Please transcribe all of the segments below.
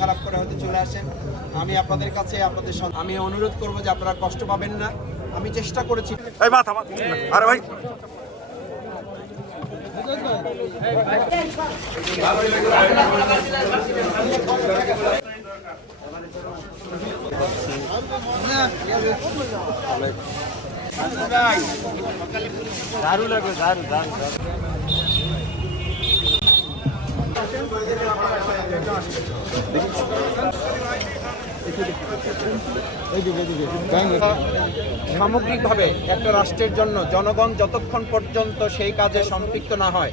খারাপ করে হয়তো চলে আসেন। আমি আপনাদের কাছে আমি অনুরোধ করব যে আপনারা কষ্ট পাবেন না। আমি চেষ্টা করেছি। আরে ভাই দারু লাগবে দারু দারু সামগ্রিকভাবে একটা রাষ্ট্রের জন্য জনগণ যতক্ষণ পর্যন্ত সেই কাজে সম্পৃক্ত না হয়,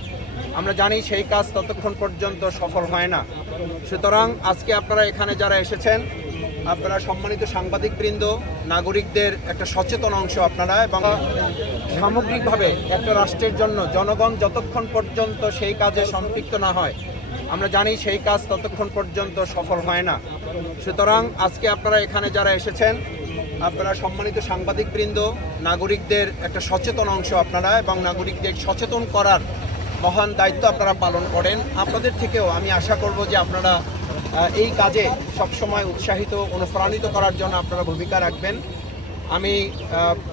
আমরা জানি সেই কাজ ততক্ষণ পর্যন্ত সফল হয় না। সুতরাং আজকে আপনারা এখানে যারা এসেছেন, আপনারা সম্মানিত সাংবাদিকবৃন্দ, নাগরিকদের একটা সচেতন অংশ আপনারা, এবং সামগ্রিকভাবে একটা রাষ্ট্রের জন্য জনগণ যতক্ষণ পর্যন্ত সেই কাজে সম্পৃক্ত না হয়, আমরা জানি সেই কাজ ততক্ষণ পর্যন্ত সফল হয় না। সুতরাং আজকে আপনারা এখানে যারা এসেছেন, আপনারা সম্মানিত সাংবাদিকবৃন্দ, নাগরিকদের একটা সচেতন অংশ আপনারা, এবং নাগরিকদের সচেতন করার মহান দায়িত্ব আপনারা পালন করেন। আপনাদের থেকেও আমি আশা করব যে আপনারা এই কাজে সবসময় উৎসাহিত, অনুপ্রাণিত করার জন্য আপনারা ভূমিকা রাখবেন। আমি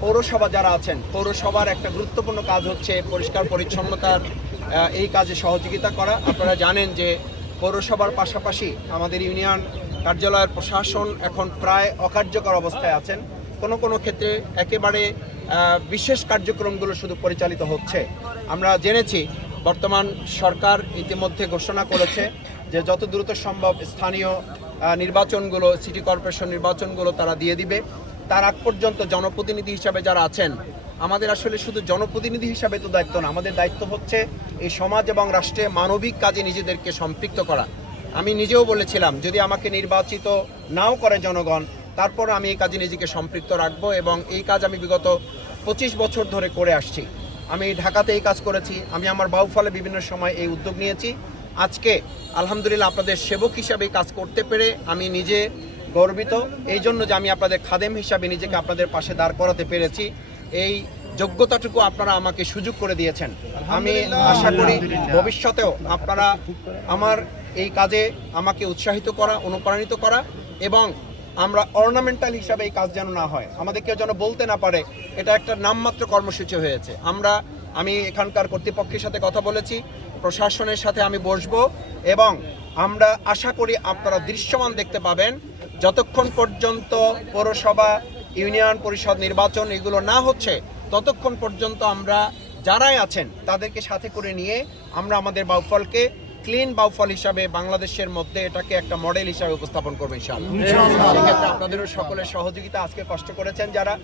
পৌরসভা যারা আছেন, পৌরসভার একটা গুরুত্বপূর্ণ কাজ হচ্ছে পরিষ্কার পরিচ্ছন্নতার এই কাজে সহযোগিতা করা। আপনারা জানেন যে পৌরসভার পাশাপাশি আমাদের ইউনিয়ন কার্যালয়ের প্রশাসন এখন প্রায় অকার্যকর অবস্থায় আছেন। কোনো ক্ষেত্রে একেবারে বিশেষ কার্যক্রমগুলো শুধু পরিচালিত হচ্ছে। আমরা জেনেছি বর্তমান সরকার ইতিমধ্যে ঘোষণা করেছে যে যত দ্রুত সম্ভব স্থানীয় নির্বাচনগুলো, সিটি কর্পোরেশন নির্বাচনগুলো তারা দিয়ে দিবে। তার আগ পর্যন্ত জনপ্রতিনিধি হিসাবে যারা আছেন, আমাদের আসলে শুধু জনপ্রতিনিধি হিসাবে তো দায়িত্ব না, আমাদের দায়িত্ব হচ্ছে এই সমাজ এবং রাষ্ট্রে মানবিক কাজে নিজেদেরকে সম্পৃক্ত করা। আমি নিজেও বলেছিলাম যদি আমাকে নির্বাচিত নাও করে জনগণ, তারপর আমি এই কাজে নিজেকে সম্পৃক্ত রাখবো, এবং এই কাজ আমি বিগত 25 বছর ধরে করে আসছি। আমি ঢাকাতে এই কাজ করেছি, আমি আমার বাউফলে বিভিন্ন সময় এই উদ্যোগ নিয়েছি। আজকে আলহামদুলিল্লাহ আপনাদের সেবক হিসাবে কাজ করতে পেরে আমি নিজে গর্বিত, এই জন্য যে আমি আপনাদের খাদেম হিসাবে নিজেকে আপনাদের পাশে দাঁড় করাতে পেরেছি। এই যোগ্যতাটুকু আপনারা আমাকে সুযোগ করে দিয়েছেন। আমি আশা করি ভবিষ্যতেও আপনারা আমার এই কাজে আমাকে উৎসাহিত করা, অনুপ্রাণিত করা, এবং আমরা অর্নামেন্টাল হিসাবে এই কাজ যেন না হয়, আমাদের কেউ যেন বলতে না পারে এটা একটা নামমাত্র কর্মসূচি হয়েছে। আমি এখানকার কর্তৃপক্ষের সাথে কথা বলেছি, প্রশাসনের সাথে আমি বসবো, এবং আমরা আশা করি আপনারা দৃশ্যমান দেখতে পাবেন। যতক্ষণ পর্যন্ত পৌরসভা, ইউনিয়ন পরিষদ নির্বাচন এগুলো না হচ্ছে, ততক্ষণ পর্যন্ত আমরা যারাই আছেন তাদেরকে সাথে করে নিয়ে আমরা আমাদের বাউফলকে ক্লিন বাউফল হিসাবে বাংলাদেশের মধ্যে এটাকে একটা মডেল হিসাবে উপস্থাপন করবো ইনশাআল্লাহ। আপনাদেরও সকলের সহযোগিতা, আজকে কষ্ট করেছেন যারা।